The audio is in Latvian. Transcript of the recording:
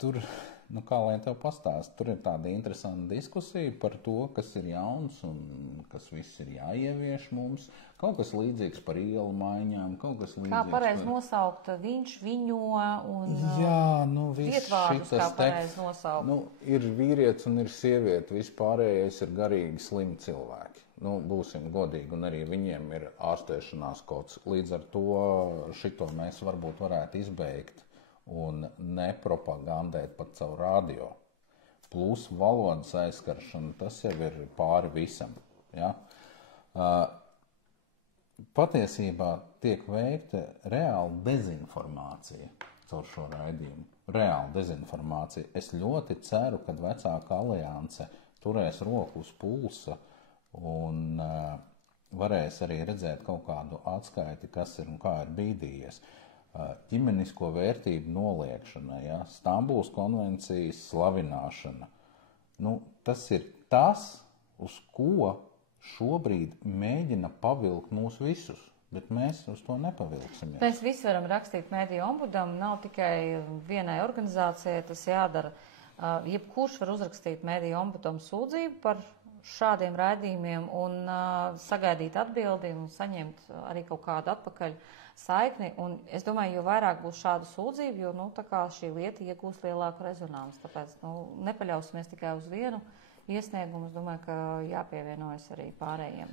Tur, nu kā lai tev pastāst, tur ir tāda interesanta diskusija par to, kas ir jauns un kas viss ir jāievieš mums. Kaut kas līdzīgs par ielu maiņām, kaut kas līdzīgs Kā pareizi nosaukt viņš, viņo un jā, nu, vietvārdus, kā pareizi nosaukt. Nu, ir vīrietis un ir sieviete, vispārējais ir garīgi slimi cilvēki. Nu, būsim godīgi, un arī viņiem ir ārstēšanās kods. Līdz ar to šito mēs varbūt varētu izbeigt un nepropagandēt pat caur radio. Plus valodas aizskaršana, tas jau ir pāri visam. Ja? Patiesībā tiek veikta reāla dezinformācija caur šo raidījumu. Reāla dezinformācija. Es ļoti ceru, ka Vecāka alianse turēs roku uz pulsa un varēs arī redzēt kaut kādu atskaiti, kas ir un kā ir bīdījies. Ģimenisko vērtību noliekšana, ja? Stambulas konvencijas slavināšana. Nu, tas ir tas, uz ko šobrīd mēģina pavilkt mūs visus, bet mēs uz to nepavilksimies. Mēs visi varam rakstīt mediju ombudam, nav tikai vienai organizācijai tas jādara. Jebkurš var uzrakstīt mediju ombudam sūdzību par šādiem raidījumiem un sagaidīt atbildi un saņemt arī kaut kādu atpakaļ saikni. Un es domāju, jo vairāk būs šādu sūdzību, jo tā kā šī lieta iegūs lielāku rezonansu. Tāpēc nepaļausimies tikai uz vienu iesniegumu. Es domāju, ka jāpievienojas arī pārējiem.